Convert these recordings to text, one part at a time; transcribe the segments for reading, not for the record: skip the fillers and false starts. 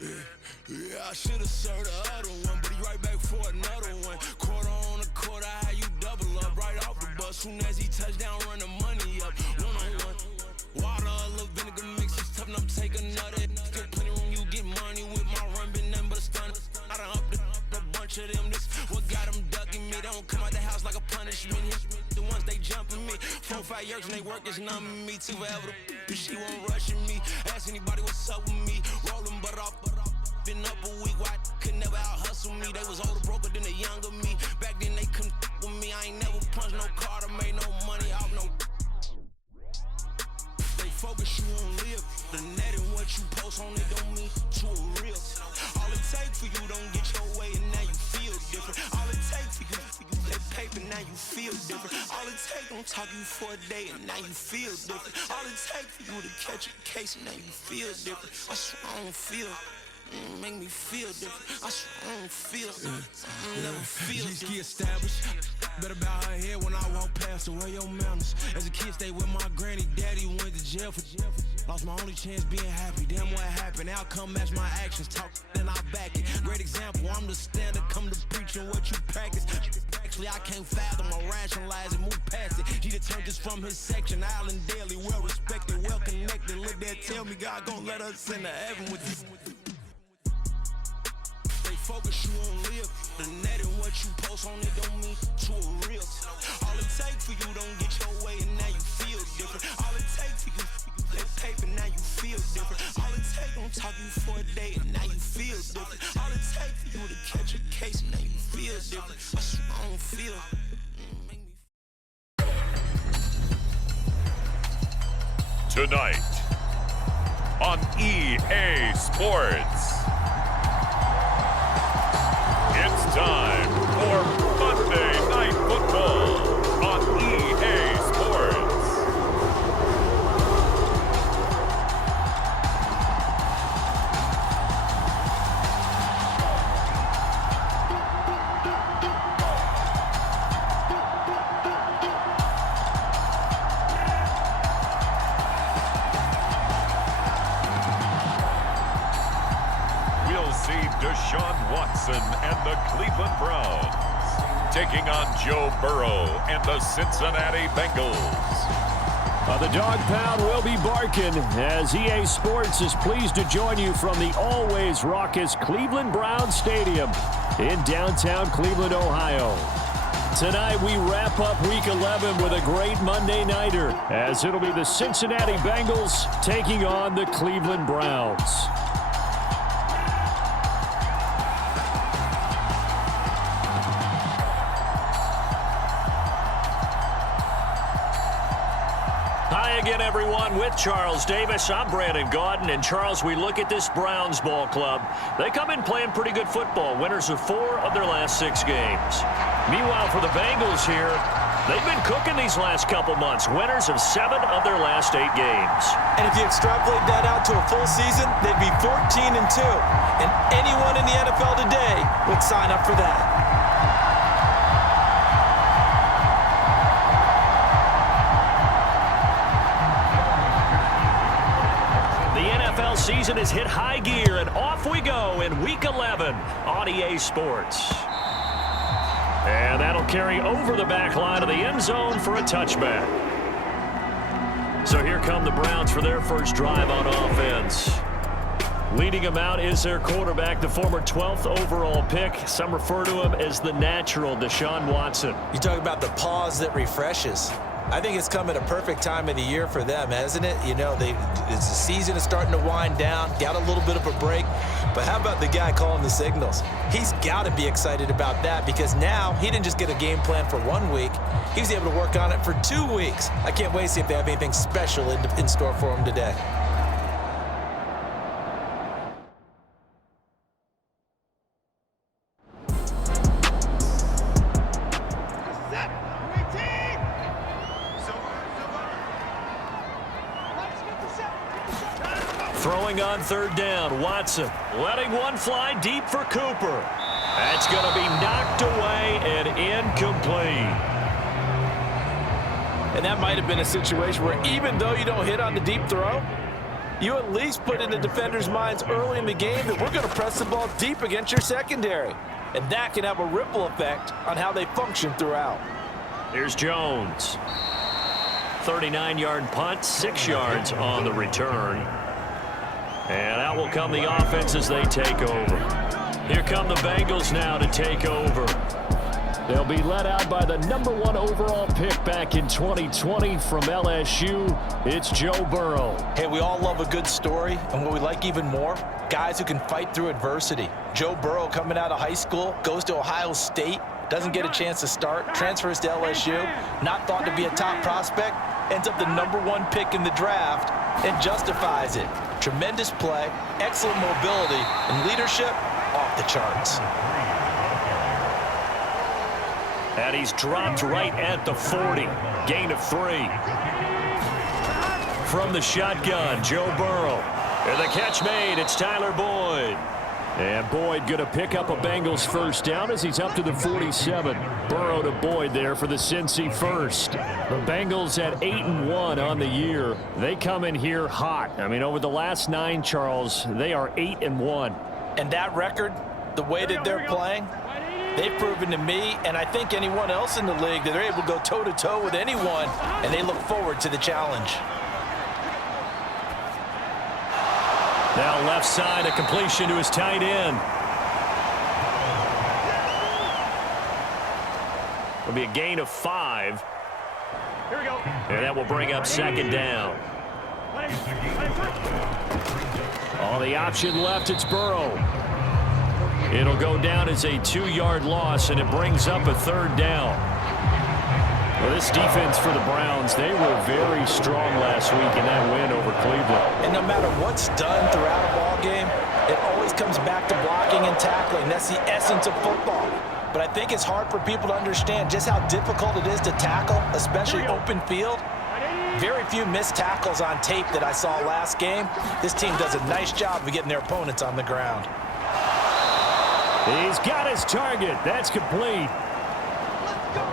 Yeah, I should've served the other one, but he right back for another one. Quarter on a quarter, how you double up right off the bus. Soon as he touch down, run the money up. One-on-one. Water, a little vinegar mix, it's tough enough to take another. Still plenty room, you get money with my run, been nothing but a stun. I done up a bunch of them, this what got them ducking me. They don't come out the house like a punishment. The ones they jumping me. 4 or 5 years and they work is numbing me. Too forever the she won't rushing me. Ask anybody what's up with me. Rolling butt off. Been up a week, why could never out hustle me? They was older, broker than the younger me. Back then they couldn't with me. I ain't never punched no card or made no money off no. They focus you on live. The net and what you post on it don't mean to a real. All it take for you don't get your way and now you feel different. All it take for you that paper, now you feel different. All it take don't talk you for a day and now you feel different. All it take for you to catch a case and now you feel different. I swear I don't feel. Make me feel different. I swear I don't feel. I never feel different. Get established. Better bow her head when I walk past her. Where your manners? As a kid, stayed with my granny. Daddy went to jail for. Lost my only chance being happy. Damn, what happened? Outcome match my actions. Talk and I back it. Great example. I'm the standard. Come to preaching what you practice. Actually, I can't fathom or rationalize and move past it. He turned this from his section. Island daily, well respected, well connected. Look there, tell me God gon' let us into heaven with this. Focus you on live. The net and what you post on it don't mean to a real. All it take for you don't get your way and now you feel different. All it take for you that paper, now you feel different. All it take don't talk you for a day and now you feel different. All it take for you to catch a case and now you feel different. I swear I don't feel. Tonight on EA Sports. It's time for Monday Night Football on EA Sports. We'll see Deshaun Watson and the Cleveland Browns taking on Joe Burrow and the Cincinnati Bengals. The dog pound will be barking as EA Sports is pleased to join you from the always raucous Cleveland Browns Stadium in downtown Cleveland, Ohio. Tonight we wrap up Week 11 with a great Monday nighter as it'll be the Cincinnati Bengals taking on the Cleveland Browns. Again, everyone, with Charles Davis. I'm Brandon Gaudin. And, Charles, we look at this Browns ball club. They come in playing pretty good football, winners of 4 of their last 6 games. Meanwhile, for the Bengals here, they've been cooking these last couple months, winners of 7 of their last 8 games. And if you extrapolate that out to a full season, they'd be 14-2. And anyone in the NFL today would sign up for that. Season has hit high gear, and off we go in Week 11 on EA Sports. And that'll carry over the back line of the end zone for a touchback. So here come the Browns for their first drive on offense. Leading them out is their quarterback, the former 12th overall pick. Some refer to him as the natural, Deshaun Watson. You talk about the pause that refreshes. I think it's come at a perfect time of the year for them, hasn't it? You know, the season is starting to wind down, got a little bit of a break. But how about the guy calling the signals? He's got to be excited about that because now he didn't just get a game plan for 1 week. He was able to work on it for 2 weeks. I can't wait to see if they have anything special in store for him today. Throwing on 3rd down, Watson letting one fly deep for Cooper. That's going to be knocked away and incomplete. And that might have been a situation where even though you don't hit on the deep throw, You at least put in the defenders' minds early in the game that we're going to press the ball deep against your secondary. And that can have a ripple effect on how they function throughout. Here's Jones. 39-yard punt, 6 yards on the return. And out will come the offense as they take over. Here come the Bengals now to take over. They'll be led out by the #1 overall pick back in 2020 from LSU. It's Joe Burrow. Hey, we all love a good story, and what we like even more, guys who can fight through adversity. Joe Burrow coming out of high school, goes to Ohio State, doesn't get a chance to start, transfers to LSU, not thought to be a top prospect, ends up the #1 pick in the draft, and justifies it. Tremendous play, excellent mobility, and leadership off the charts. And he's dropped right at the 40. Gain of 3. From the shotgun, Joe Burrow. And the catch made. It's Tyler Boyd. And Boyd going to pick up a Bengals first down as he's up to the 47. Burrow to Boyd there for the Cincy first. The Bengals at 8-1 on the year. They come in here hot. I mean, over the last 9, Charles, they are 8-1. And that record, the way that they're playing, they've proven to me, and I think anyone else in the league, that they're able to go toe-to-toe with anyone, and they look forward to the challenge. Now left side, a completion to his tight end. It'll be a gain of 5. Here we go. And that will bring up second down. On the option left, it's Burrow. It'll go down as a 2-yard loss, and it brings up a third down. Well, this defense for the Browns, they were very strong last week in that win over Cleveland. And no matter what's done throughout a ball game, it always comes back to blocking and tackling. That's the essence of football. But I think it's hard for people to understand just how difficult it is to tackle, especially open field. Very few missed tackles on tape that I saw last game. This team does a nice job of getting their opponents on the ground. He's got his target. That's complete.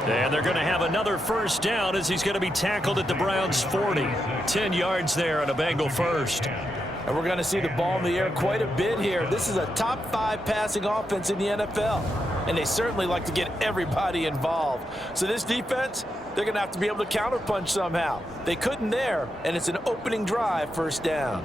And they're going to have another first down as he's going to be tackled at the Browns' 40. 10 yards there on a Bengal first. And we're going to see the ball in the air quite a bit here. This is a top 5 passing offense in the NFL. And they certainly like to get everybody involved. So this defense, they're going to have to be able to counterpunch somehow. They couldn't there, and it's an opening drive first down.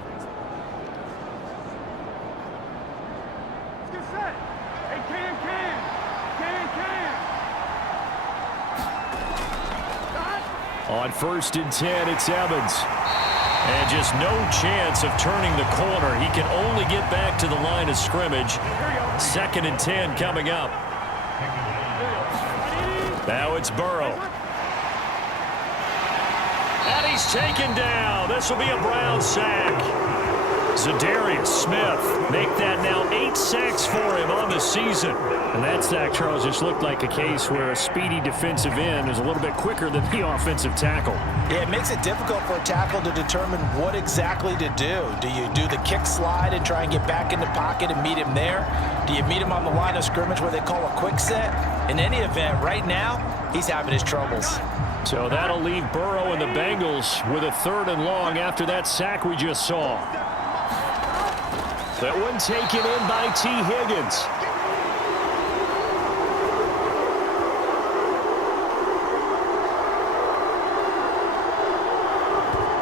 On 1st and 10, it's Evans. And just no chance of turning the corner. He can only get back to the line of scrimmage. 2nd and 10 coming up. Now it's Burrow. And he's taken down. This will be a Brown sack. Zadarius Smith make that now 8 sacks for him on the season. And that sack, Charles, just looked like a case where a speedy defensive end is a little bit quicker than the offensive tackle. Yeah, it makes it difficult for a tackle to determine what exactly to do. Do you do the kick slide and try and get back in the pocket and meet him there? Do you meet him on the line of scrimmage where they call a quick set? In any event, right now, he's having his troubles. So that'll leave Burrow and the Bengals with a 3rd and long after that sack we just saw. That one taken in by T. Higgins.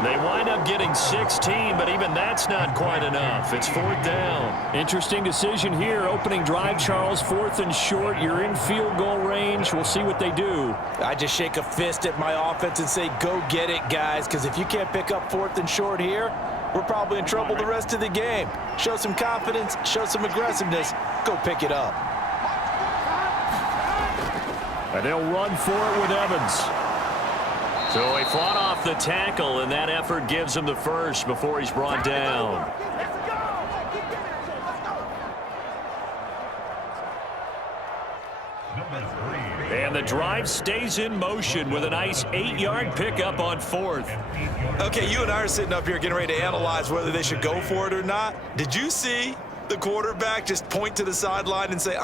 They wind up getting 16, but even that's not quite enough. It's 4th down. Interesting decision here. Opening drive, Charles, 4th and short. You're in field goal range. We'll see what they do. I just shake a fist at my offense and say, go get it, guys, because if you can't pick up 4th and short here, we're probably in trouble the rest of the game. Show some confidence, show some aggressiveness, go pick it up. And they'll run for it with Evans. So he fought off the tackle, and that effort gives him the first before he's brought down. And the drive stays in motion with a nice 8-yard pickup on 4th. Okay, you and I are sitting up here getting ready to analyze whether they should go for it or not. Did you see the quarterback just point to the sideline and say,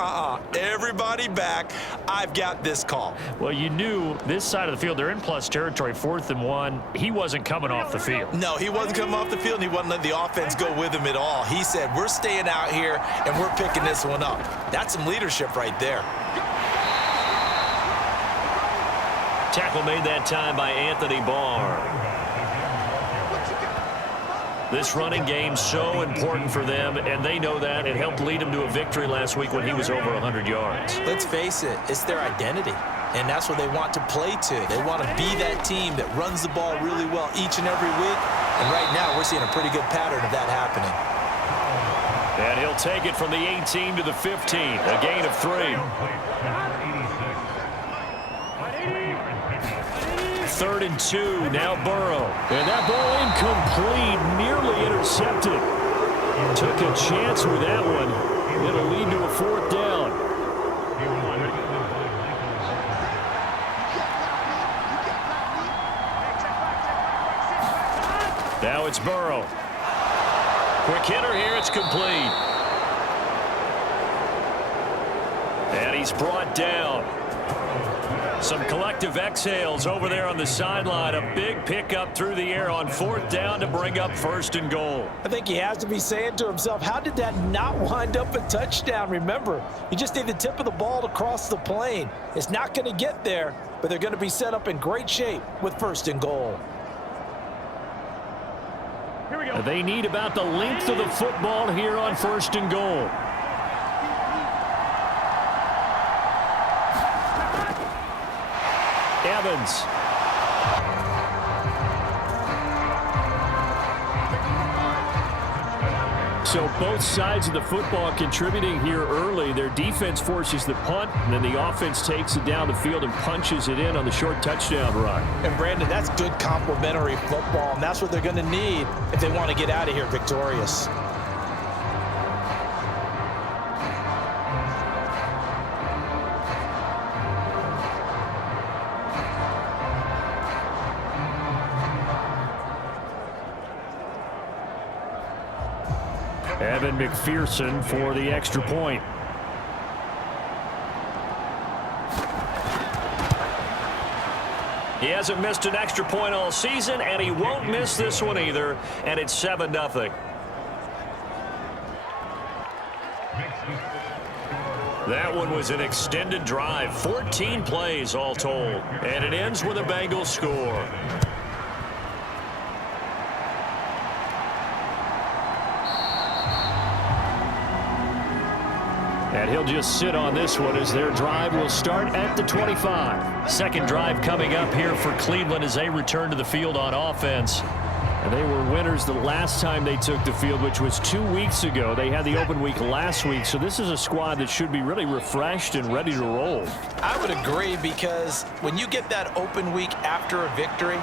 everybody back. I've got this call. Well, you knew this side of the field, they're in plus territory, 4th and 1. He wasn't coming off the field. No, he wasn't coming off the field, and he wasn't letting the offense go with him at all. He said, we're staying out here, and we're picking this one up. That's some leadership right there. Tackle made that time by Anthony Barr. This running game so important for them, and they know that. It helped lead them to a victory last week when he was over 100 yards. Let's face it, it's their identity, and that's what they want to play to. They want to be that team that runs the ball really well each and every week, and right now we're seeing a pretty good pattern of that happening. And he'll take it from the 18 to the 15, a gain of 3. 3rd and 2, now Burrow. And that ball incomplete, nearly intercepted. Took a chance with that one. It'll lead to a 4th down. Now it's Burrow. Quick hitter here, it's complete. And he's brought down. Some collective exhales over there on the sideline. A big pickup through the air on 4th down to bring up 1st and goal. I think he has to be saying to himself, how did that not wind up a touchdown? Remember, you just need the tip of the ball to cross the plane. It's not going to get there, but they're going to be set up in great shape with 1st and goal. Here we go. They need about the length of the football here on 1st and goal. Evans. So both sides of the football contributing here early. Their defense forces the punt, and then the offense takes it down the field and punches it in on the short touchdown run. And Brandon, that's good complementary football, and that's what they're going to need if they want to get out of here victorious. Evan McPherson for the extra point. He hasn't missed an extra point all season, and he won't miss this one either, and it's 7-0. That one was an extended drive, 14 plays all told, and it ends with a Bengals score. And he'll just sit on this one as their drive will start at the 25. Second drive coming up here for Cleveland as they return to the field on offense. And they were winners the last time they took the field, which was 2 weeks ago. They had the open week last week, so this is a squad that should be really refreshed and ready to roll. I would agree, because when you get that open week after a victory,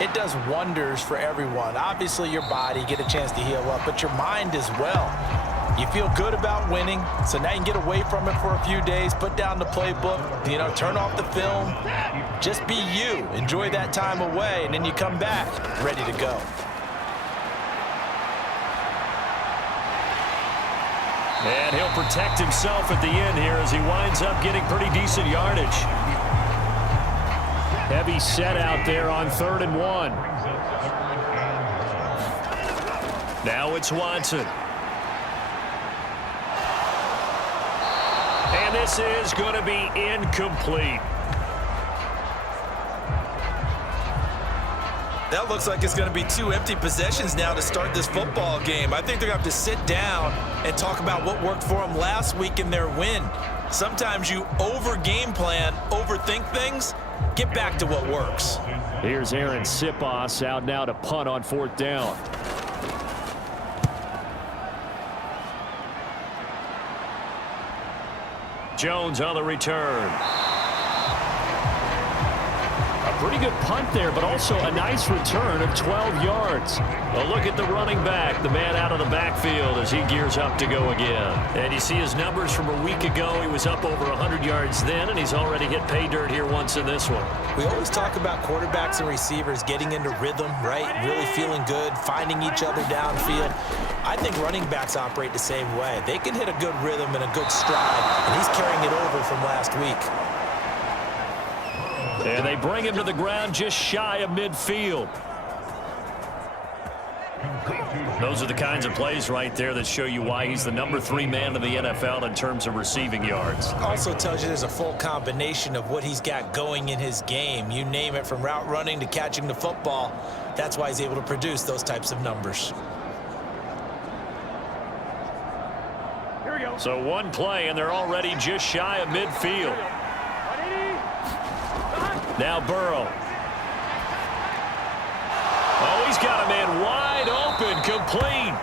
it does wonders for everyone. Obviously, your body, get a chance to heal up, but your mind as well. You feel good about winning, so now you can get away from it for a few days, put down the playbook, turn off the film. Just be you. Enjoy that time away, and then you come back ready to go. And he'll protect himself at the end here as he winds up getting pretty decent yardage. Heavy set out there on 3rd and 1. Now it's Watson. And this is going to be incomplete. That looks like it's going to be 2 empty possessions now to start this football game. I think they're going to have to sit down and talk about what worked for them last week in their win. Sometimes you over-game plan, overthink things. Get back to what works. Here's Aaron Sipos out now to punt on 4th down. Jones on the return. A pretty good punt there, but also a nice return of 12 yards. A look at the running back, the man out of the backfield as he gears up to go again. And you see his numbers from a week ago. He was up over 100 yards then, and he's already hit pay dirt here once in this one. We always talk about quarterbacks and receivers getting into rhythm, right? Really feeling good, finding each other downfield. I think running backs operate the same way. They can hit a good rhythm and a good stride, and he's carrying it over from last week. And they bring him to the ground just shy of midfield. Those are the kinds of plays right there that show you why he's the number 3 man in the NFL in terms of receiving yards. Also tells you there's a full combination of what he's got going in his game. You name it, from route running to catching the football. That's why he's able to produce those types of numbers. So one play, and they're already just shy of midfield. Now Burrow. Oh, he's got a man wide open, complete.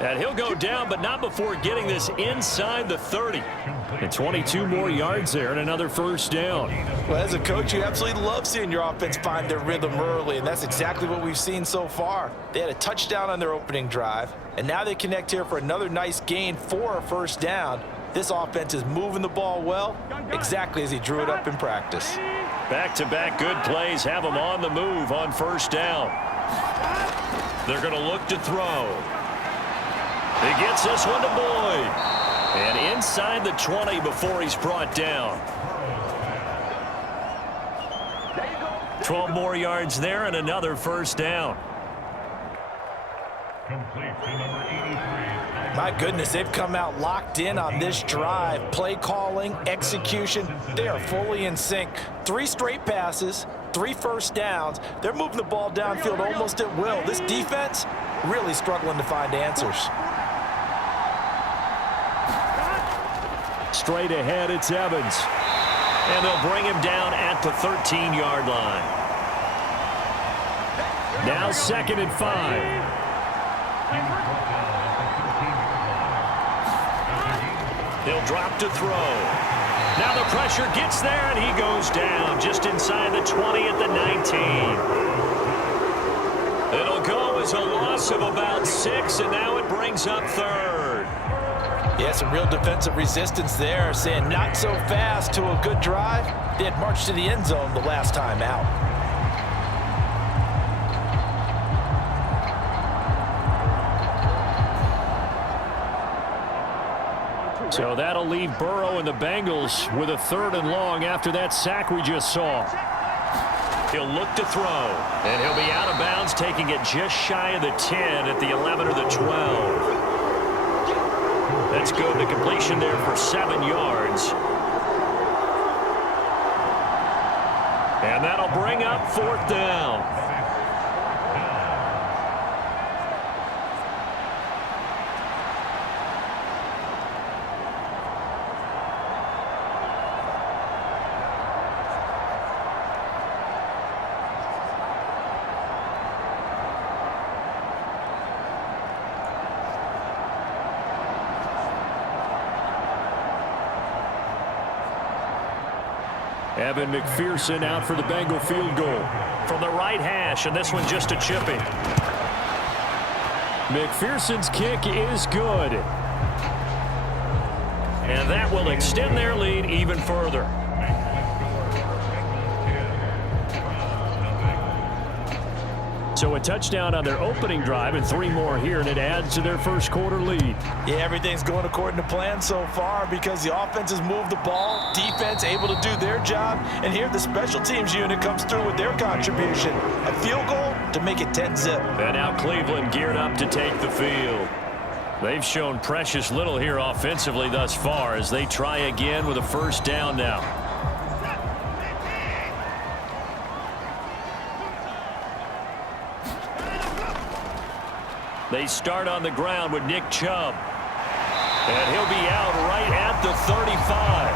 And he'll go down, but not before getting this inside the 30. And 22 more yards there and another first down. Well, as a coach, you absolutely love seeing your offense find their rhythm early, and that's exactly what we've seen so far. They had a touchdown on their opening drive, and now they connect here for another nice gain for a first down. This offense is moving the ball well, exactly as he drew it up in practice. Back-to-back good plays have them on the move on first down. They're going to look to throw. He gets this one to Boyd. And inside the 20 before he's brought down. 12 more yards there and another first down. Complete to number 83. My goodness, they've come out locked in on this drive. Play calling, execution, they are fully in sync. 3 straight passes, 3 first downs. They're moving the ball downfield almost at will. This defense really struggling to find answers. Straight ahead, it's Evans. And they'll bring him down at the 13-yard line. Now 2nd and 5. He'll drop to throw. Now the pressure gets there, and he goes down just inside the 20 at the 19. It'll go as a loss of about 6, and now it brings up 3rd. Yeah, some real defensive resistance there, saying not so fast to a good drive. They had marched to the end zone the last time out. So that'll leave Burrow and the Bengals with a 3rd and long after that sack we just saw. He'll look to throw, and he'll be out of bounds, taking it just shy of the 10 at the 11 or the 12. That's good. The completion there for 7 yards. And that'll bring up 4th down. Evan McPherson out for the Bengal field goal. From the right hash, and this one just a chipping. McPherson's kick is good. And that will extend their lead even further. So a touchdown on their opening drive and 3 more here, and it adds to their first quarter lead. Yeah, everything's going according to plan so far because the offense has moved the ball, defense able to do their job, and here the special teams unit comes through with their contribution. A field goal to make it 10-zip. And now Cleveland geared up to take the field. They've shown precious little here offensively thus far as they try again with a first down now. They start on the ground with Nick Chubb. And he'll be out right at the 35.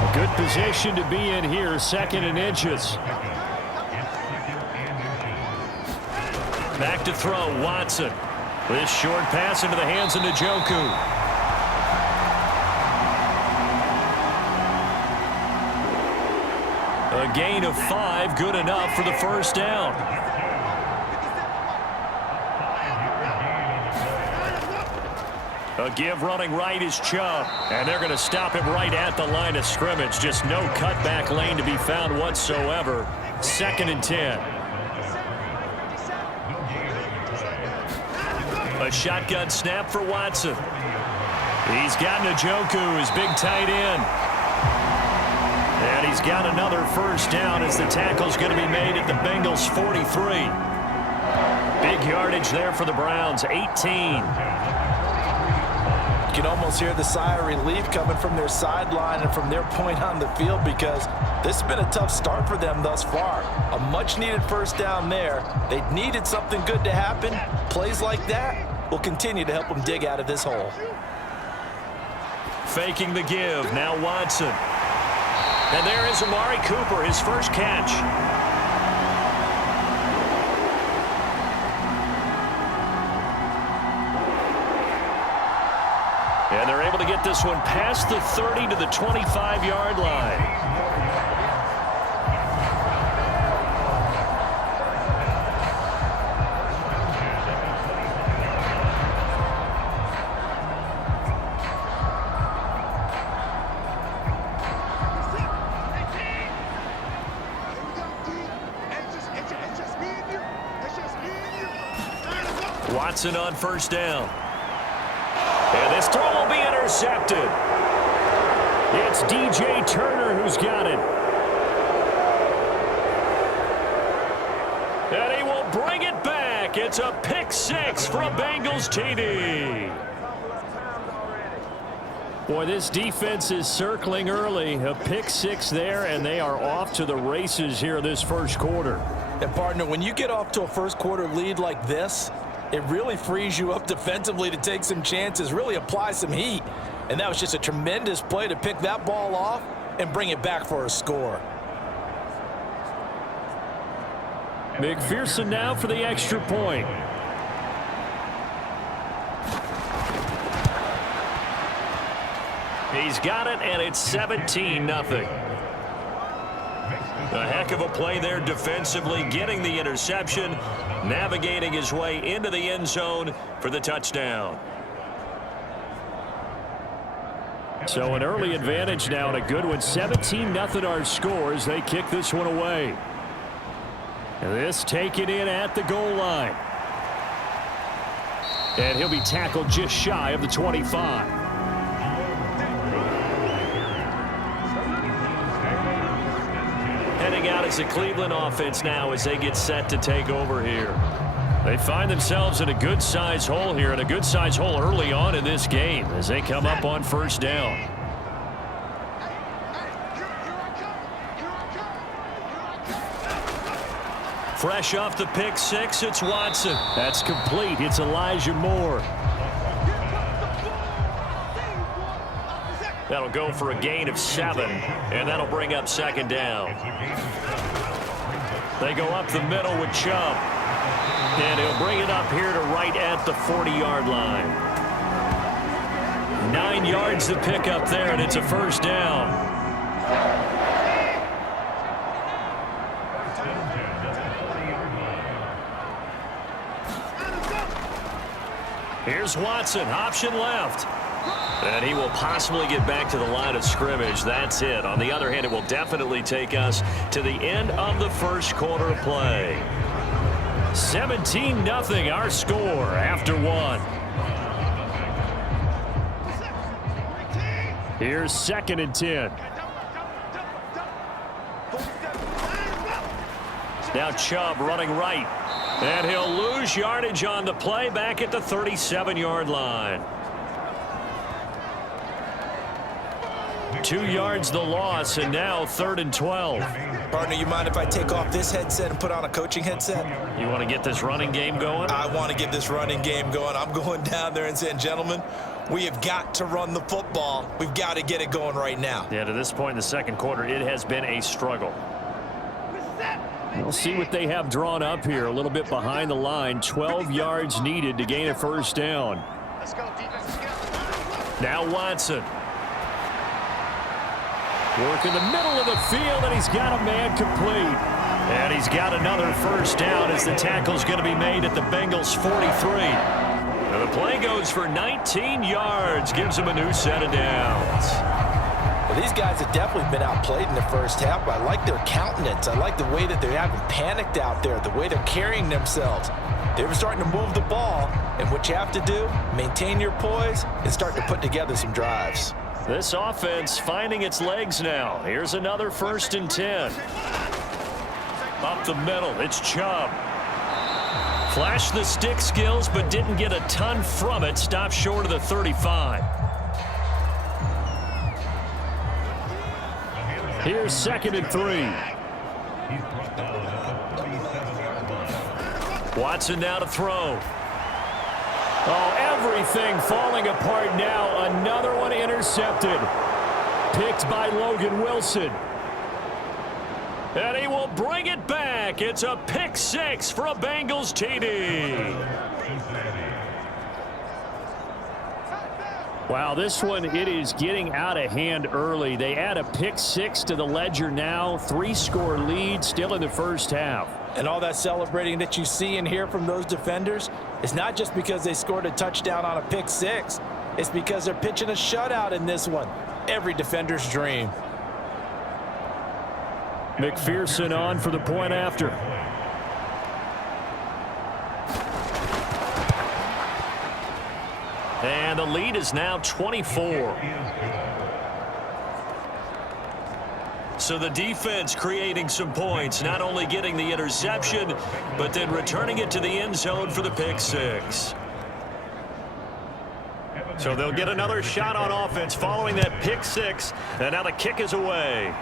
A good position to be in here, 2nd and inches. Back to throw, Watson. This short pass into the hands of Njoku. A gain of 5, good enough for the first down. A give running right is Chubb, and they're going to stop him right at the line of scrimmage. Just no cutback lane to be found whatsoever. 2nd and 10. A shotgun snap for Watson. He's got Njoku, his big tight end. And he's got another first down as the tackle's going to be made at the Bengals' 43. Big yardage there for the Browns, 18. You can almost hear the sigh of relief coming from their sideline and from their point on the field, because this has been a tough start for them thus far. A much-needed first down there. They needed something good to happen. Plays like that will continue to help them dig out of this hole. Faking the give, now Watson. And there is Amari Cooper, his first catch. And they're able to get this one past the 30 to the 25-yard line. Watson on first down. And this throw will be intercepted. It's DJ Turner who's got it. And he will bring it back. It's a pick six for a Bengals TD. Boy, this defense is circling early. A pick six there, and they are off to the races here this first quarter. And, partner, when you get off to a first quarter lead like this, it really frees you up defensively to take some chances, really apply some heat. And that was just a tremendous play to pick that ball off and bring it back for a score. McPherson now for the extra point. He's got it, and it's 17-0. A heck of a play there defensively, getting the interception, navigating his way into the end zone for the touchdown. So an early advantage now, and a good one. 17-0 our score as they kick this one away. And this taken in at the goal line. And he'll be tackled just shy of the 25. Heading out as the Cleveland offense now as they get set to take over here. They find themselves in a good-sized hole here, and a good-sized hole early on in this game as they come up on first down. Fresh off the pick six, it's Watson. That's complete. It's Elijah Moore. That'll go for a gain of 7, and that'll bring up second down. They go up the middle with Chubb, and he'll bring it up here to right at the 40-yard line. 9 yards to pick up there, and it's a first down. Here's Watson, option left. And he will possibly get back to the line of scrimmage. That's it. On the other hand, it will definitely take us to the end of the first quarter of play. 17-0 our score after 1. Here's 2nd and 10. Now Chubb running right. And he'll lose yardage on the play back at the 37-yard line. 2 yards the loss, and now 3rd and 12. Partner, you mind if I take off this headset and put on a coaching headset? You want to get this running game going? I want to get this running game going. I'm going down there and saying, gentlemen, we have got to run the football. We've got to get it going right now. Yeah, to this point in the second quarter, it has been a struggle. We'll see what they have drawn up here. A little bit behind the line. 12 yards needed to gain a first down. Let's go, defense. Now Watson. Work in the middle of the field, and he's got a man complete. And he's got another first down as the tackle's going to be made at the Bengals' 43. And the play goes for 19 yards, gives him a new set of downs. Well, these guys have definitely been outplayed in the first half, but I like their countenance. I like the way that they're having panicked out there, the way they're carrying themselves. They were starting to move the ball, and what you have to do, maintain your poise and start to put together some drives. This offense finding its legs now. Here's another 1st and 10. Up the middle, it's Chubb. Flashed the stick skills, but didn't get a ton from it. Stopped short of the 35. Here's 2nd and 3. Watson now to throw. Oh, everything falling apart now. Another one intercepted. Picked by Logan Wilson. And he will bring it back. It's a pick 6 for a Bengals TD. Wow, this one, it is getting out of hand early. They add a pick 6 to the ledger now. 3-score lead still in the first half. And all that celebrating that you see and hear from those defenders is not just because they scored a touchdown on a pick 6. It's because they're pitching a shutout in this one. Every defender's dream. McPherson on for the point after. And the lead is now 24. So the defense creating some points, not only getting the interception, but then returning it to the end zone for the pick 6. So they'll get another shot on offense following that pick 6, and now the kick is away.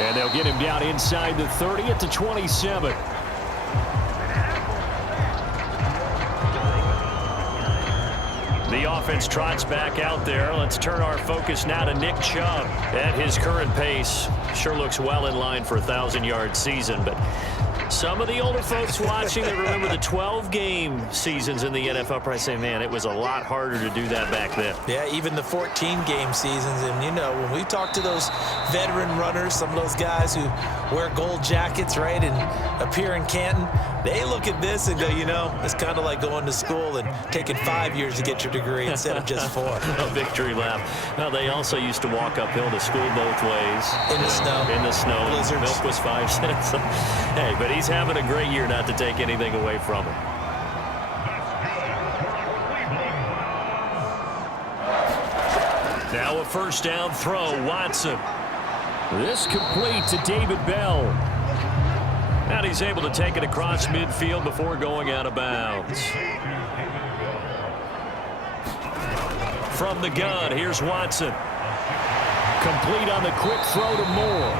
And they'll get him down inside the 30 at the 27. The offense trots back out there. Let's turn our focus now to Nick Chubb. At his current pace, sure looks well in line for a 1,000-yard season, but some of the older folks watching that remember the 12-game seasons in the NFL probably say, man, it was a lot harder to do that back then. Yeah, even the 14-game seasons. And, you know, when we talk to those veteran runners, some of those guys who wear gold jackets, right, and appear in Canton, they look at this and go, you know, it's kind of like going to school and taking 5 years to get your degree instead of just 4. A victory lap. Well, they also used to walk uphill to school both ways. In the snow. In the snow. Blizzards. Milk was 5 cents. Hey, but he's having a great year, not to take anything away from him. Now a 1st down throw, Watson. This complete to David Bell. And he's able to take it across midfield before going out of bounds. From the gun, here's Watson. Complete on the quick throw to Moore.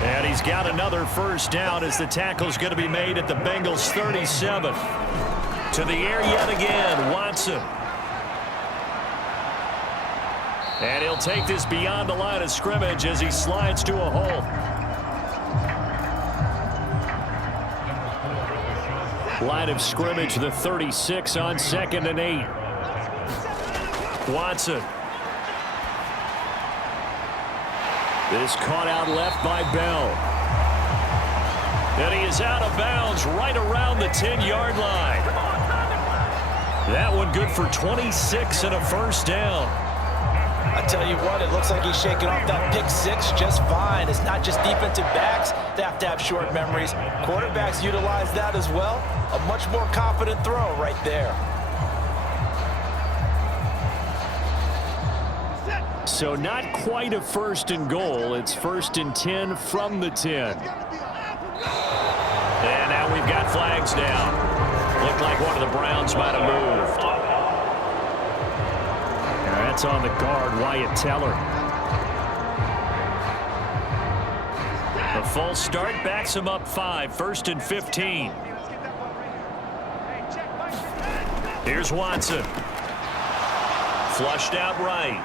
And he's got another 1st down as the tackle's going to be made at the Bengals 37. To the air yet again, Watson. And he'll take this beyond the line of scrimmage as he slides to a hole. Line of scrimmage, the 36 on 2nd and 8. Watson. This caught out left by Bell. And he is out of bounds right around the 10-yard line. That one good for 26 and a 1st down. I tell you what, it looks like he's shaking off that pick 6 just fine. It's not just defensive backs that have to have short memories. Quarterbacks utilize that as well. A much more confident throw right there. So not quite a 1st and goal. It's 1st and 10 from the 10. And now we've got flags down. Looked like one of the Browns might have moved. And that's on the guard, Wyatt Teller. The false start backs him up 5. 1st and 15. Here's Watson. Flushed out right.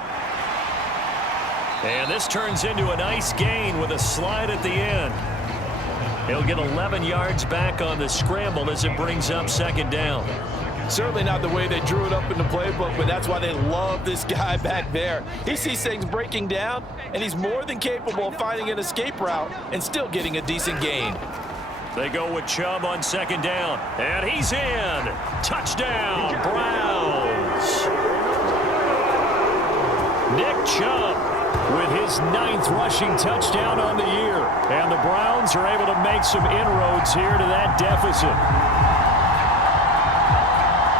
And this turns into a nice gain with a slide at the end. He'll get 11 yards back on the scramble as it brings up 2nd down. Certainly not the way they drew it up in the playbook, but that's why they love this guy back there. He sees things breaking down, and he's more than capable of finding an escape route and still getting a decent gain. They go with Chubb on second down. And he's in. Touchdown, Browns. Nick Chubb with his 9th rushing touchdown on the year. And the Browns are able to make some inroads here to that deficit.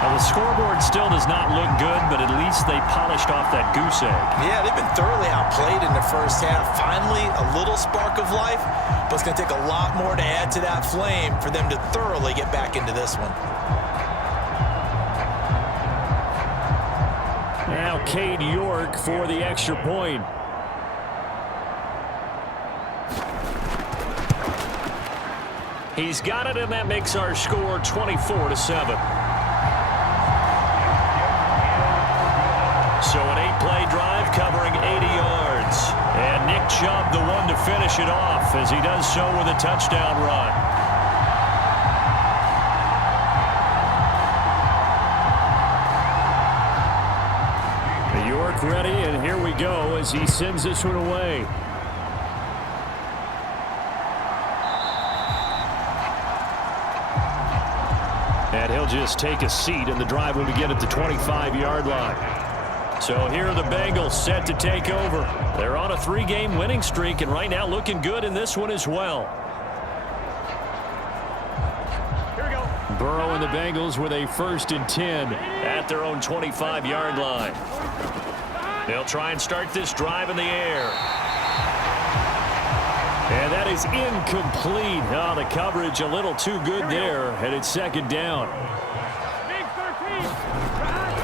Now, the scoreboard still does not look good, but at least they polished off that goose egg. Yeah, they've been thoroughly outplayed in the first half. Finally, a little spark of life, but it's going to take a lot more to add to that flame for them to thoroughly get back into this one. Now Cade York for the extra point. He's got it, and that makes our score 24-7. So an 8-play drive covering 80 yards. And Nick Chubb, the one to finish it off, as he does so with a touchdown run. York ready, and here we go as he sends this one away. And he'll just take a seat, and the drive will begin at the 25-yard line. So here are the Bengals set to take over. They're on a 3-game winning streak, and right now looking good in this one as well. Here we go. Burrow and the Bengals with a 1st and 10 at their own 25-yard line. They'll try and start this drive in the air. And that is incomplete. Oh, the coverage a little too good there, and it's 2nd down.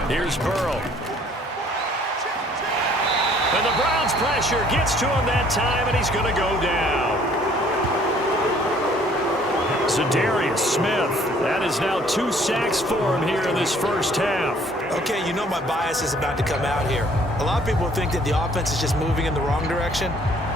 Here's Burrow. And the Browns pressure gets to him that time, and he's going to go down. Za'Darius Smith. That is now 2 sacks for him here in this first half. Okay, you know my bias is about to come out here. A lot of people think that the offense is just moving in the wrong direction.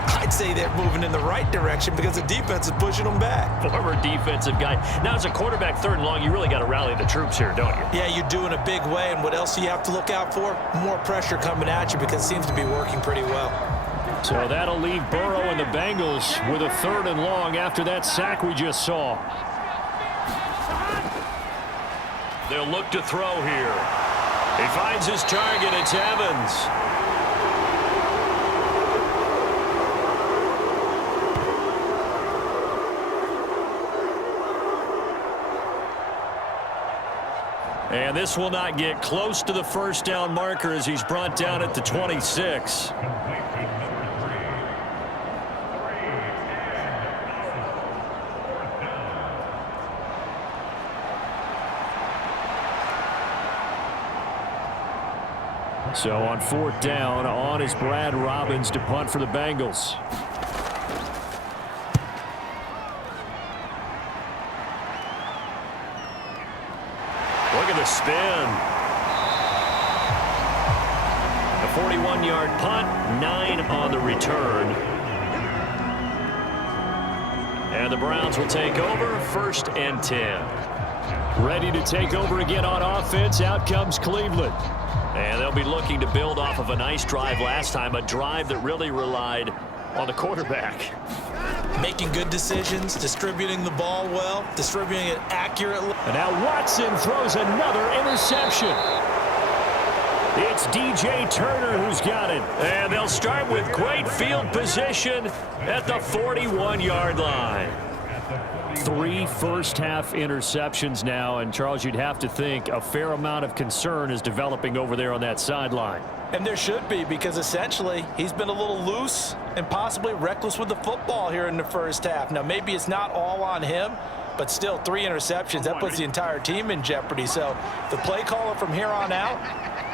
I'd say they're moving in the right direction because the defense is pushing them back. Former defensive guy. Now, as a quarterback 3rd and long, you really got to rally the troops here, don't you? Yeah, you do in a big way. And what else do you have to look out for? More pressure coming at you because it seems to be working pretty well. So that'll leave Burrow and the Bengals with a 3rd and long after that sack we just saw. They'll look to throw here. He finds his target. It's Evans. And this will not get close to the 1st down marker as he's brought down at the 26. So on 4th down, on is Brad Robbins to punt for the Bengals. Look at the spin. A 41-yard punt, 9 on the return. And the Browns will take over, 1st and 10. Ready to take over again on offense. Out comes Cleveland. And they'll be looking to build off of a nice drive last time, a drive that really relied on the quarterback. Making good decisions, distributing the ball well, distributing it accurately. And now Watson throws another interception. It's DJ Turner who's got it. And they'll start with great field position at the 41-yard line. 3 first-half interceptions now, and Charles, you'd have to think a fair amount of concern is developing over there on that sideline. And there should be, because essentially he's been a little loose and possibly reckless with the football here in the first half. Now, maybe it's not all on him, but still 3 interceptions. That puts the entire team in jeopardy. So the play caller from here on out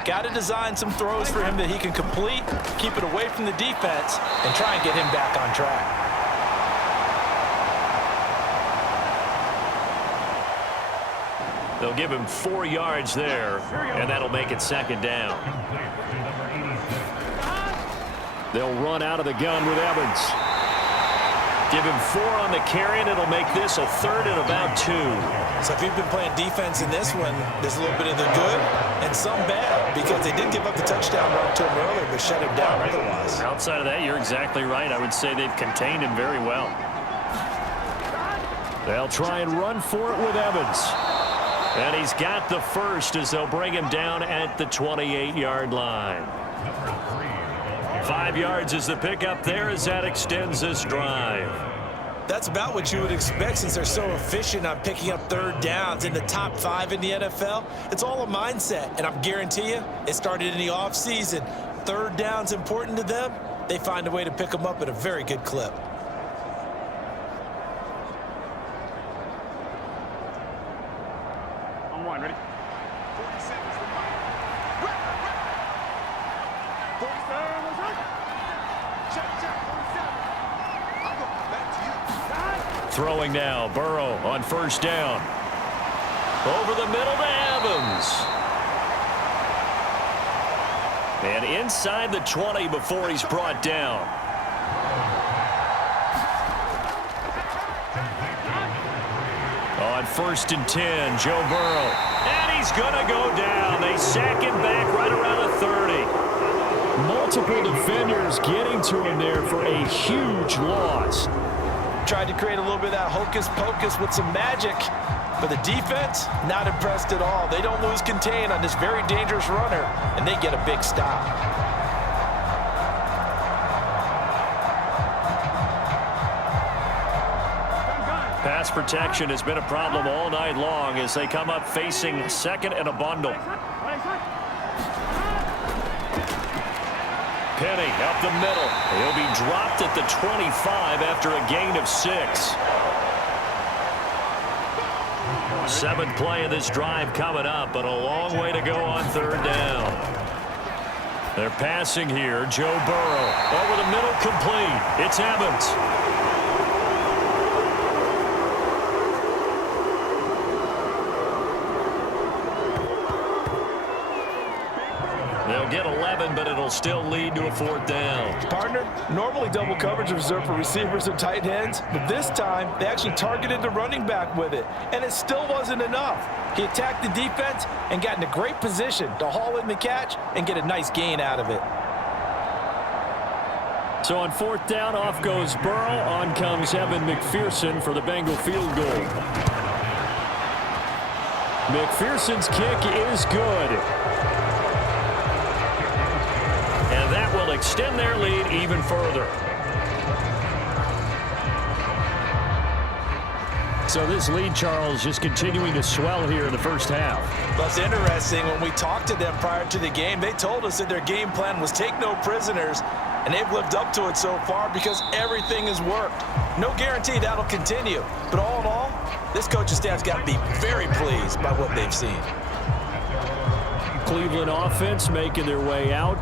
got to design some throws for him that he can complete, keep it away from the defense, and try and get him back on track. They'll give him 4 yards there, and that'll make it 2nd down. They'll run out of the gun with Evans. Give him 4 on the carry, and it'll make this a 3rd and about 2. So if you've been playing defense in this one, there's a little bit of the good and some bad, because they did give up the touchdown run to him earlier, but shut him down otherwise. Outside of that, you're exactly right. I would say they've contained him very well. They'll try and run for it with Evans. And he's got the first as they'll bring him down at the 28-yard line. 5 yards is the pickup there as that extends this drive. That's about what you would expect since they're so efficient on picking up third downs in the top 5 in the NFL. It's all a mindset, and I guarantee you it started in the offseason. Third down's important to them. They find a way to pick them up at a very good clip. On one, ready? 40 seconds. 47. Check. 47. I'll go back to you. Throwing now, Burrow on first down. Over the middle to Evans. And inside the 20 before he's brought down. On first and 10, Joe Burrow. And he's going to go down. They sack him back right around the 30. Multiple defenders getting to him there for a huge loss. Tried to create a little bit of that hocus-pocus with some magic. But the defense, not impressed at all. They don't lose contain on this very dangerous runner, and they get a big stop. Pass protection has been a problem all night long as they come up facing second and a bundle. Penny up the middle. He'll be dropped at the 25 after a gain of 6. 7th play of this drive coming up, but a long way to go on third down. They're passing here. Joe Burrow over the middle, complete. It's Evans. They'll get 11, but it'll still lead to a 4th down. Partner, normally double coverage is reserved for receivers and tight ends, but this time they actually targeted the running back with it, and it still wasn't enough. He attacked the defense and got in a great position to haul in the catch and get a nice gain out of it. So on 4th down, off goes Burrow. On comes Evan McPherson for the Bengal field goal. McPherson's kick is good. And that will extend their lead even further. So this lead, Charles, just continuing to swell here in the first half. Well, it's interesting. When we talked to them prior to the game, they told us that their game plan was take no prisoners, and they've lived up to it so far because everything has worked. No guarantee that'll continue. But all in all, this coaching staff's got to be very pleased by what they've seen. Cleveland offense making their way out.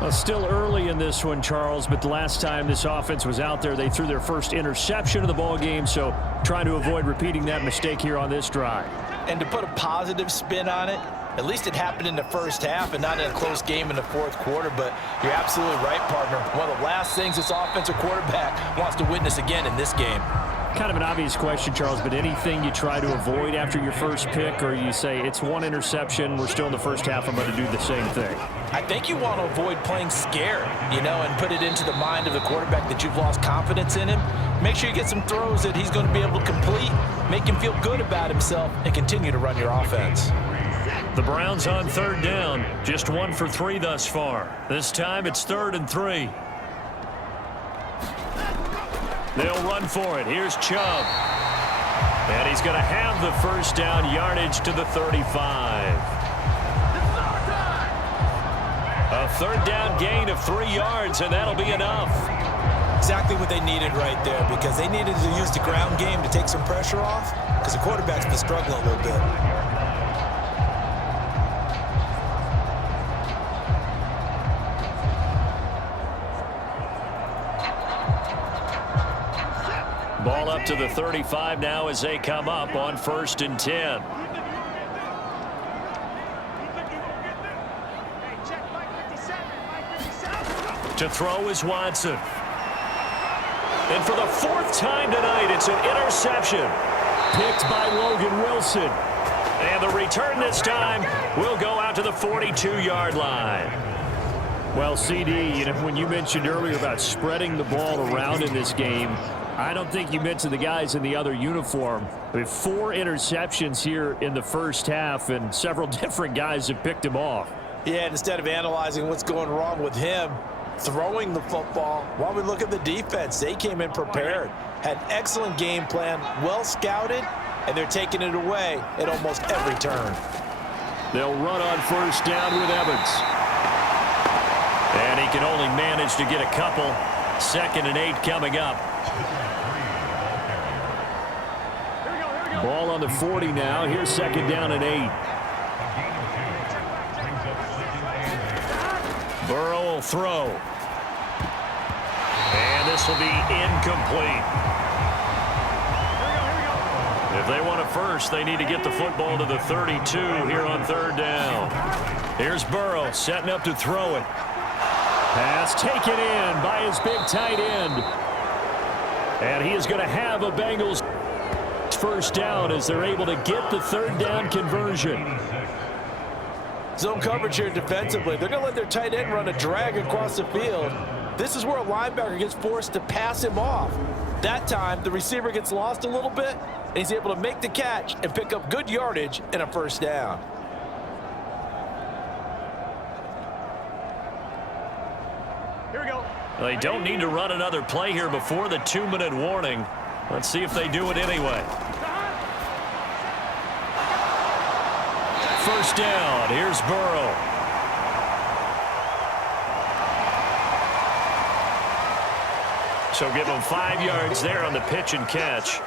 Well, still early in this one, Charles, but the last time this offense was out there, they threw their first interception of the ball game, so trying to avoid repeating that mistake here on this drive. And to put a positive spin on it, at least it happened in the first half and not in a close game in the 4th quarter, but you're absolutely right, partner. One of the last things this offensive quarterback wants to witness again in this game. Kind of an obvious question, Charles, but anything you try to avoid after your first pick, or you say it's one interception, we're still in the first half, I'm going to do the same thing? I think you want to avoid playing scared, and put it into the mind of the quarterback that you've lost confidence in him. Make sure you get some throws that he's going to be able to complete, make him feel good about himself, and continue to run your offense. The Browns on 3rd down, just 1 for 3 thus far. This time it's 3rd and 3. They'll run for it. Here's Chubb. And he's going to have the first down, yardage to the 35. A 3rd down gain of 3 yards, and that'll be enough. Exactly what they needed right there, because they needed to use the ground game to take some pressure off, because the quarterback's been struggling a little bit. Ball up to the 35 now as they come up on 1st and 10. To throw is Watson. And for the 4th time tonight, it's an interception. Picked by Logan Wilson. And the return this time will go out to the 42-yard line. Well, CD, when you mentioned earlier about spreading the ball around in this game, I don't think you mentioned the guys in the other uniform. With 4 interceptions here in the first half, and several different guys have picked him off. Yeah, and instead of analyzing what's going wrong with him throwing the football, while we look at the defense, they came in prepared, had an excellent game plan, well scouted, and they're taking it away at almost every turn. They'll run on first down with Evans. And he can only manage to get a couple. 2nd and 8 coming up. Ball on the 40 now. Here's 2nd down and 8. Burrow will throw. And this will be incomplete. If they want it first, they need to get the football to the 32 here on 3rd down. Here's Burrow setting up to throw it. Pass taken in by his big tight end. And he is going to have a Bengals first down as they're able to get the 3rd down conversion. Zone coverage here defensively. They're going to let their tight end run a drag across the field. This is where a linebacker gets forced to pass him off. That time, the receiver gets lost a little bit, and he's able to make the catch and pick up good yardage and a first down. Here we go. They don't need to run another play here before the 2-minute warning. Let's see if they do it anyway. First down. Here's Burrow. So give him 5 yards there on the pitch and catch.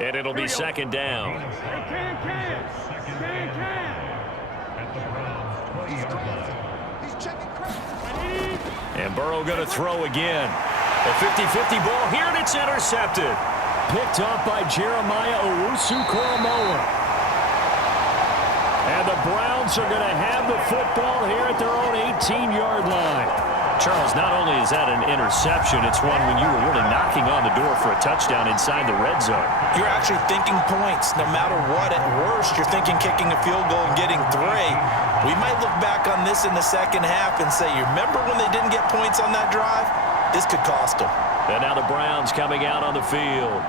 And it'll be 2nd down. And Burrow going to throw again. A 50-50 ball here, and it's intercepted. Picked up by Jeremiah Owusu-Koramoah. And the Browns are going to have the football here at their own 18-yard line. Charles, not only is that an interception, it's one when you were really knocking on the door for a touchdown inside the red zone. You're actually thinking points no matter what. At worst, you're thinking kicking a field goal and getting 3. We might look back on this in the second half and say, you remember when they didn't get points on that drive? This could cost them. And now the Browns coming out on the field.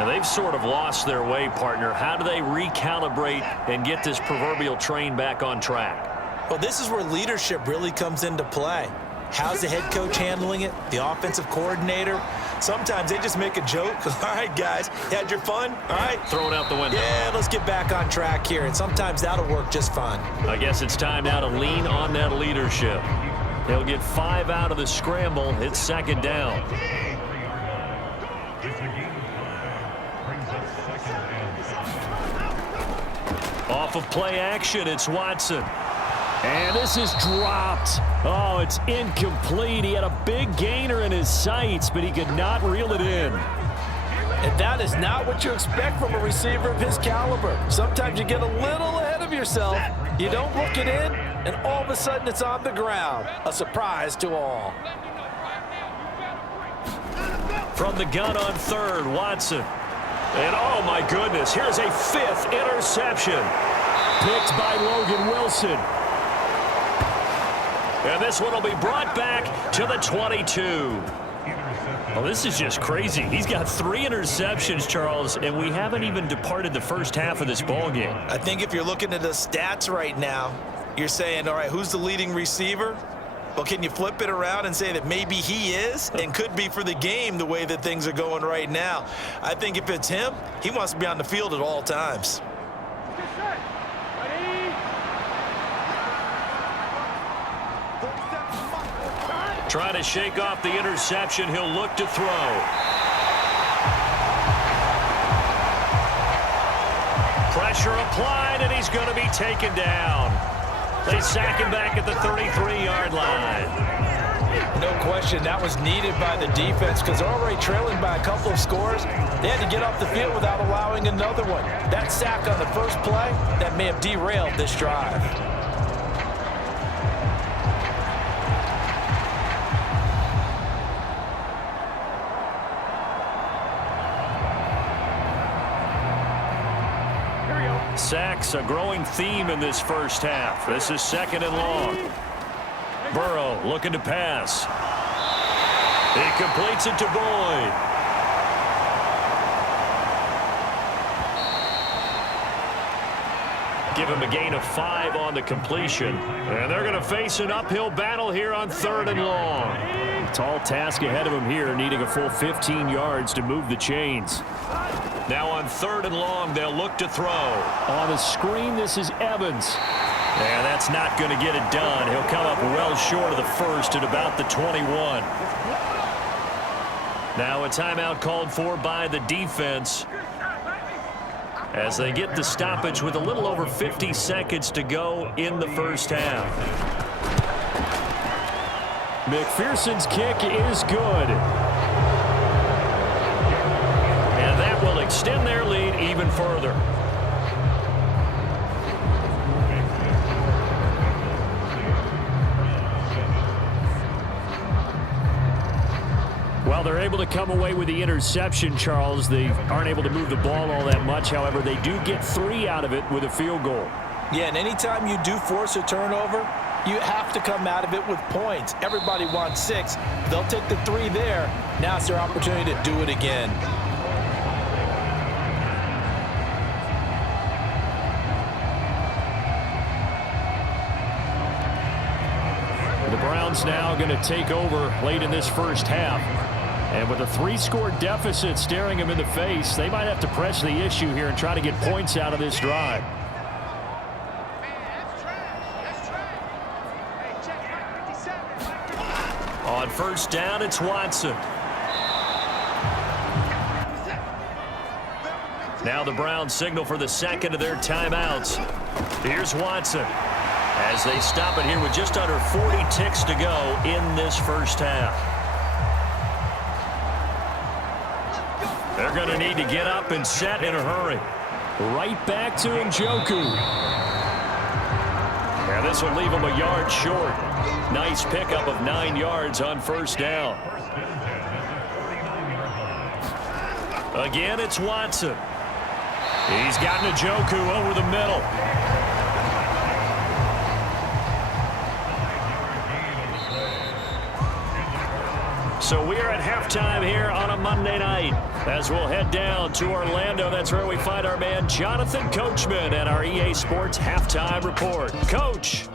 And they've sort of lost their way, partner. How do they recalibrate and get this proverbial train back on track? Well, this is where leadership really comes into play. How's the head coach handling it? The offensive coordinator? Sometimes they just make a joke. All right, guys, you had your fun? All right. Throw it out the window. Yeah, let's get back on track here. And sometimes that'll work just fine. I guess it's time now to lean on that leadership. They'll get 5 out of the scramble. It's 2nd down. Off of play action, it's Watson. And this is dropped. Oh, it's incomplete. He had a big gainer in his sights, but he could not reel it in. And that is not what you expect from a receiver of his caliber. Sometimes you get a little ahead of yourself. You don't look it in, and all of a sudden it's on the ground. A surprise to all. From the gun on 3rd, Watson. And oh my goodness, here's a 5th interception. Picked by Logan Wilson. And this one will be brought back to the 22. Well, this is just crazy. He's got 3 interceptions, Charles, and we haven't even departed the first half of this ball game. I think if you're looking at the stats right now, you're saying, all right, who's the leading receiver? Well, can you flip it around and say that maybe he is and could be for the game the way that things are going right now? I think if it's him, he wants to be on the field at all times. Trying to shake off the interception. He'll look to throw. Pressure applied, and he's going to be taken down. They sack him back at the 33-yard line. No question, that was needed by the defense because they're already trailing by a couple of scores. They had to get off the field without allowing another one. That sack on the first play, that may have derailed this drive. Sacks, a growing theme in this first half. This is 2nd and long. Burrow looking to pass. He completes it to Boyd. Give him a gain of 5 on the completion. And they're going to face an uphill battle here on 3rd and long. Tall task ahead of him here, needing a full 15 yards to move the chains. Now on 3rd and long, they'll look to throw. On the screen, this is Evans. And that's not going to get it done. He'll come up well short of the first at about the 21. Now a timeout called for by the defense as they get the stoppage with a little over 50 seconds to go in the first half. McPherson's kick is good. And that will extend their lead even further. Well, they're able to come away with the interception, Charles. They aren't able to move the ball all that much. However, they do get 3 out of it with a field goal. Yeah, and anytime you do force a turnover, you have to come out of it with points. Everybody wants 6. They'll take the 3 there. Now it's their opportunity to do it again. The Browns now going to take over late in this first half. And with a 3-score deficit staring them in the face, they might have to press the issue here and try to get points out of this drive. On first down, it's Watson. Now the Browns signal for the second of their timeouts. Here's Watson as they stop it here with just under 40 ticks to go in this first half. They're going to need to get up and set in a hurry. Right back to Njoku. Yeah, this will leave him a yard short. Nice pickup of 9 yards on first down. Again, it's Watson. He's got Njoku over the middle. So we are at halftime here on a Monday night as we'll head down to Orlando. That's where we find our man Jonathan Coachman and our EA Sports Halftime Report. Coach.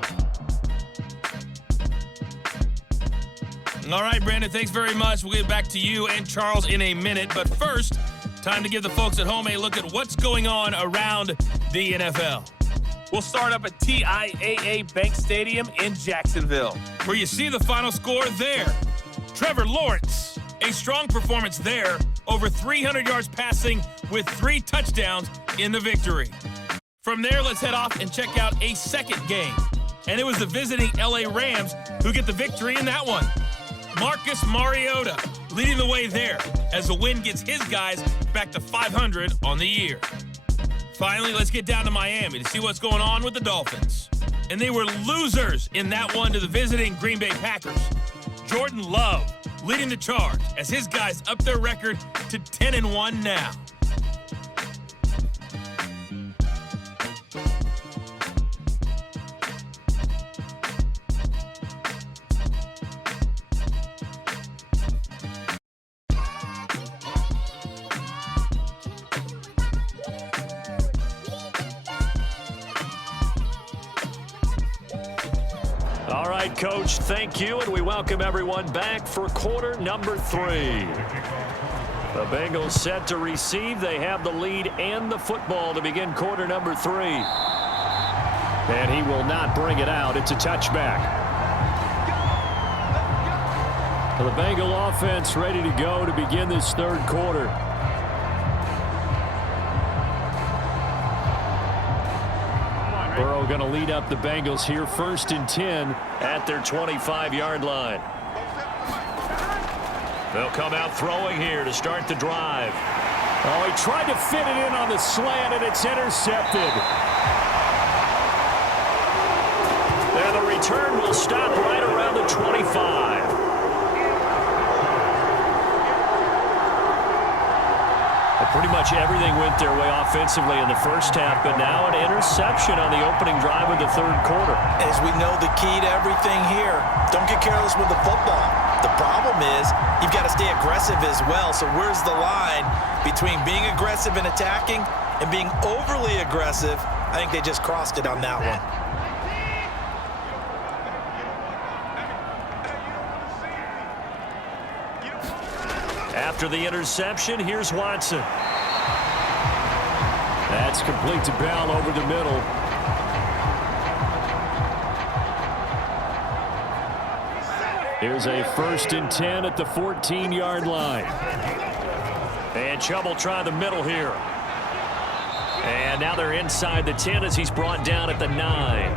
All right, Brandon, thanks very much. We'll get back to you and Charles in a minute. But first, time to give the folks at home a look at what's going on around the NFL. We'll start up at TIAA Bank Stadium in Jacksonville, where you see the final score there. Trevor Lawrence, a strong performance there, over 300 yards passing with 3 touchdowns in the victory. From there, let's head off and check out a second game. And it was the visiting LA Rams who get the victory in that one. Marcus Mariota leading the way there as the win gets his guys back to 500 on the year. Finally, let's get down to Miami to see what's going on with the Dolphins. And they were losers in that one to the visiting Green Bay Packers. Jordan Love leading the charge as his guys up their record to 10-1 now. All right, Coach, thank you, and we welcome everyone back for quarter number 3. The Bengals set to receive. They have the lead and the football to begin quarter number 3. And he will not bring it out. It's a touchback. The Bengal offense ready to go to begin this third quarter. Burrow going to lead up the Bengals here, 1st and 10 at their 25-yard line. They'll come out throwing here to start the drive. Oh, he tried to fit it in on the slant, and it's intercepted. And the return will stop right around the 25. Pretty much everything went their way offensively in the first half, but now an interception on the opening drive of the third quarter. As we know, the key to everything here, don't get careless with the football. The problem is you've got to stay aggressive as well. So where's the line between being aggressive and attacking and being overly aggressive? I think they just crossed it on that one. After the interception, here's Watson. That's complete to Bell over the middle. Here's a 1st and 10 at the 14-yard line. And Chubb will try the middle here. And now they're inside the 10 as he's brought down at the 9.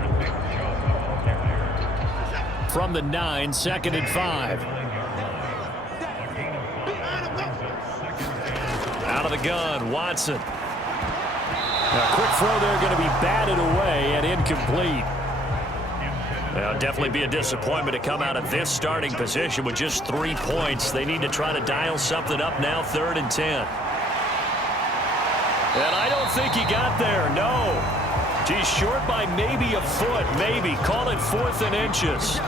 From the 9, 2nd and 5. Out of the gun, Watson. A quick throw there going to be batted away and incomplete. It'll definitely be a disappointment to come out of this starting position with just 3 points. They need to try to dial something up now, 3rd and 10. And I don't think he got there, no. He's short by maybe a foot, maybe. Call it 4th and inches.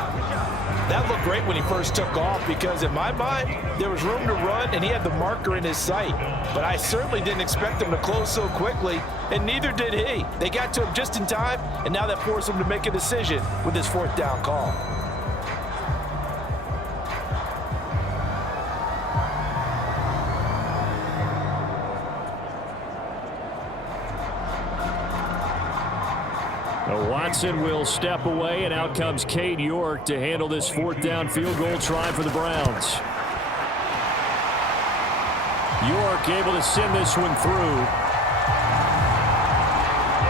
That looked great when he first took off because in my mind, there was room to run and he had the marker in his sight. But I certainly didn't expect him to close so quickly, and neither did he. They got to him just in time, and now that forced him to make a decision with his 4th down call. Watson will step away, and out comes Cade York to handle this 4th down field goal try for the Browns. York able to send this one through.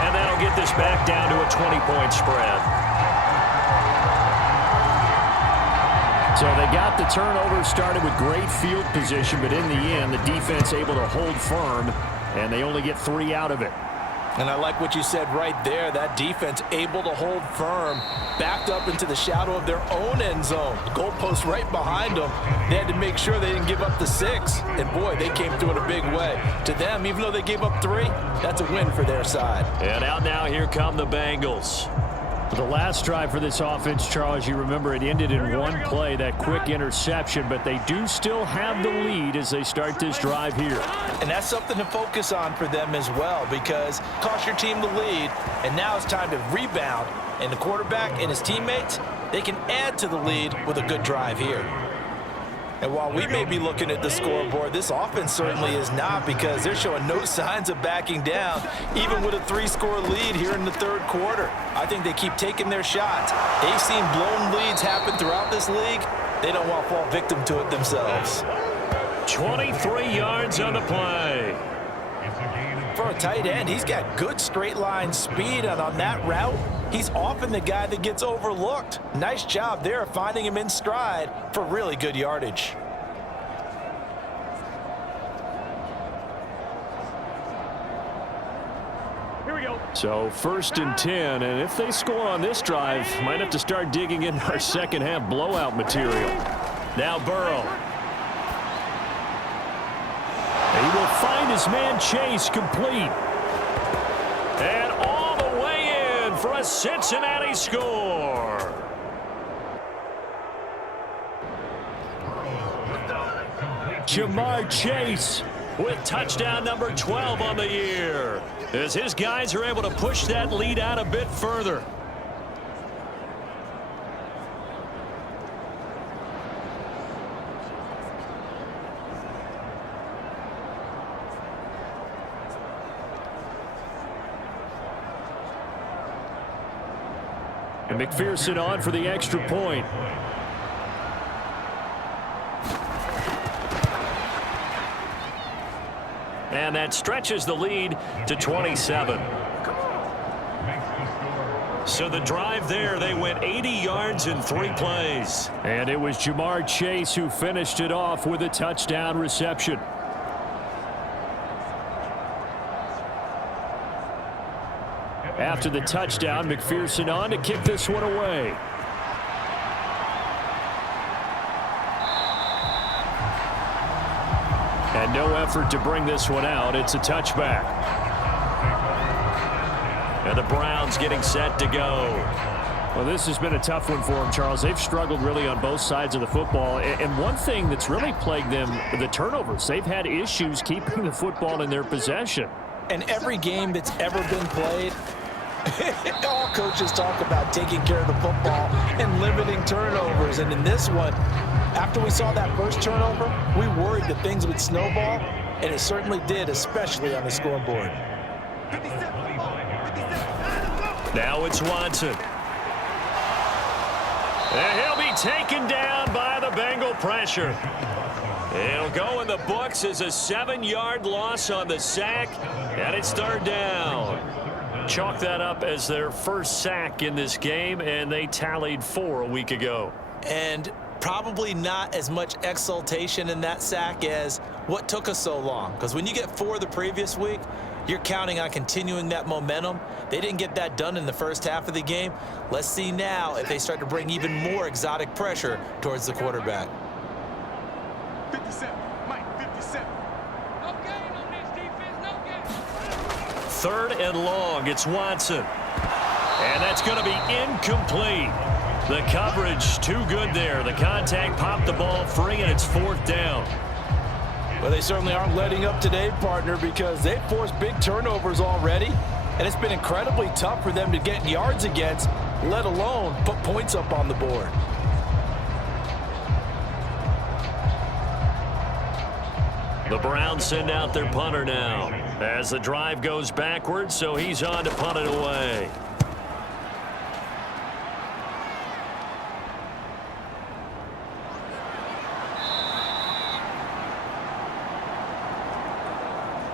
And that'll get this back down to a 20-point spread. So they got the turnover started with great field position, but in the end, the defense able to hold firm, and they only get 3 out of it. And I like what you said right there. That defense able to hold firm, backed up into the shadow of their own end zone. The goalpost right behind them. They had to make sure they didn't give up the 6. And, boy, they came through in a big way. To them, even though they gave up 3, that's a win for their side. And out now, here come the Bengals. The last drive for this offense, Charles, you remember it ended in one play, that quick interception, but they do still have the lead as they start this drive here. And that's something to focus on for them as well, because cost your team the lead, and now it's time to rebound. And the quarterback and his teammates, they can add to the lead with a good drive here. And while we may be looking at the scoreboard, this offense certainly is not, because they're showing no signs of backing down, even with a 3-score lead here in the 3rd quarter. I think they keep taking their shots. They've seen blown leads happen throughout this league. They don't want to fall victim to it themselves. 23 yards on the play. For a tight end, he's got good straight line speed, and on that route, he's often the guy that gets overlooked. Nice job there of finding him in stride for really good yardage. Here we go. So 1st and 10, and if they score on this drive, might have to start digging into our second half blowout material. Now Burrow. He will find his man Chase complete. And all the way in for a Cincinnati score. Jamar Chase with touchdown number 12 on the year, as his guys are able to push that lead out a bit further. And McPherson on for the extra point. And that stretches the lead to 27. So the drive there, they went 80 yards in 3 plays. And it was Jamar Chase who finished it off with a touchdown reception. After the touchdown, McPherson on to kick this one away. And no effort to bring this one out. It's a touchback. And the Browns getting set to go. Well, this has been a tough one for them, Charles. They've struggled really on both sides of the football. And one thing that's really plagued them, the turnovers. They've had issues keeping the football in their possession. And every game that's ever been played, all coaches talk about taking care of the football and limiting turnovers. And in this one, after we saw that first turnover, we worried that things would snowball, and it certainly did, especially on the scoreboard. Now it's Watson. And he'll be taken down by the Bengal pressure. It'll go in the books as a 7-yard loss on the sack, and it's third down. Chalk that up as their first sack in this game, and they tallied 4 a week ago. And probably not as much exultation in that sack as what took us so long. Because when you get 4 the previous week, you're counting on continuing that momentum. They didn't get that done in the first half of the game. Let's see now if they start to bring even more exotic pressure towards the quarterback. 57, Mike, 57. No gain on this defense, no gain. Third and long, it's Watson. And that's going to be incomplete. The coverage too good there. The contact popped the ball free, and it's fourth down. Well, they certainly aren't letting up today, partner, because they've forced big turnovers already, and it's been incredibly tough for them to get yards against, let alone put points up on the board. The Browns send out their punter now as the drive goes backwards, so he's on to punt it away.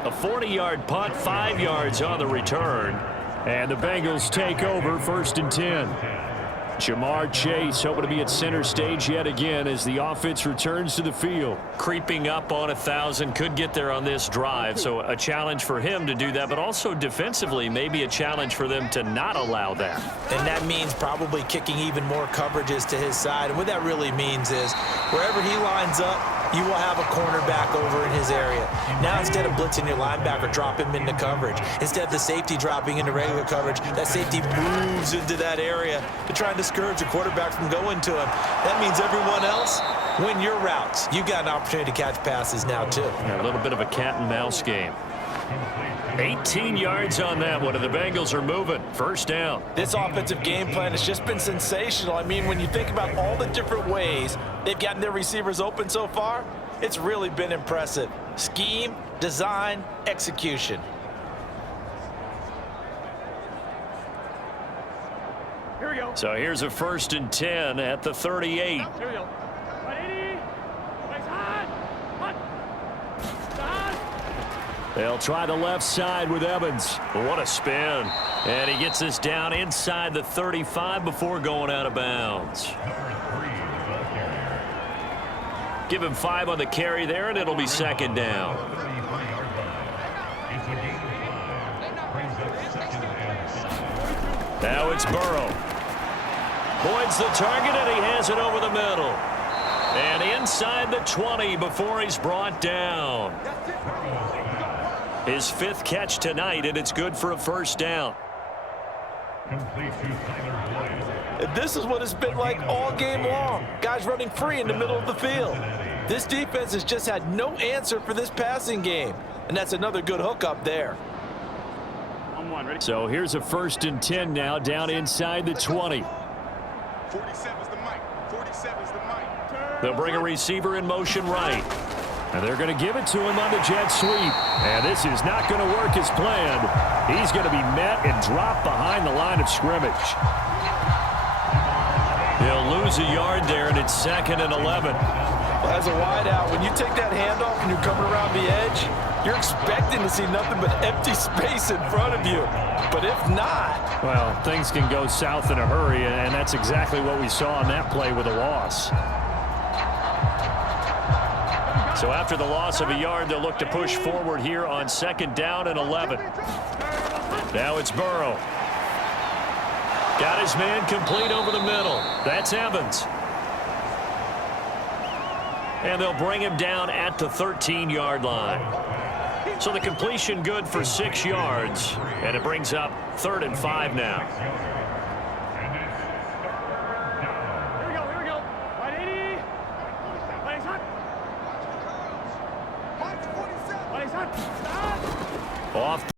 A 40-yard punt, 5 yards on the return. And the Bengals take over, 1st and 10. Jamar Chase hoping to be at center stage yet again as the offense returns to the field. Creeping up on 1,000, could get there on this drive, so a challenge for him to do that, but also defensively maybe a challenge for them to not allow that. And that means probably kicking even more coverages to his side. And what that really means is wherever he lines up, you will have a cornerback over in his area. Now instead of blitzing your linebacker, drop him into coverage. Instead of the safety dropping into regular coverage, that safety moves into that area to try and discourage the quarterback from going to him. That means everyone else, win your routes. You got an opportunity to catch passes now too. A little bit of a cat and mouse game. 18 yards on that one, and the Bengals are moving. First down. This offensive game plan has just been sensational. I mean, when you think about all the different ways they've gotten their receivers open so far, it's really been impressive. Scheme, design, execution. Here we go. So here's a 1st and 10 at the 38. Here we go. 180. Legs high. Hot. Hot. They'll try the left side with Evans. What a spin. And he gets this down inside the 35 before going out of bounds. Give him 5 on the carry there, and it'll be 2nd down. Now it's Burrow. Boyd's the target, and he has it over the middle. And inside the 20 before he's brought down. His 5th catch tonight, and it's good for a 1st down. This is what it's been like all game long. Guys running free in the middle of the field. This defense has just had no answer for this passing game. And that's another good hookup there. So here's a 1st and 10 now down inside the 20. 47's the mic. 47's the mic. They'll bring a receiver in motion right. And they're going to give it to him on the jet sweep. And this is not going to work as planned. He's going to be met and dropped behind the line of scrimmage. He'll lose a yard there, and it's 2nd and 11. Well, as a wideout, when you take that handoff and you're coming around the edge, you're expecting to see nothing but empty space in front of you. But if not... Well, things can go south in a hurry, and that's exactly what we saw on that play with a loss. So after the loss of a yard, they'll look to push forward here on 2nd down and 11. Now it's Burrow. Got his man complete over the middle. That's Evans. And they'll bring him down at the 13-yard line. So the completion good for 6 yards. And it brings up 3rd and 5 now. Off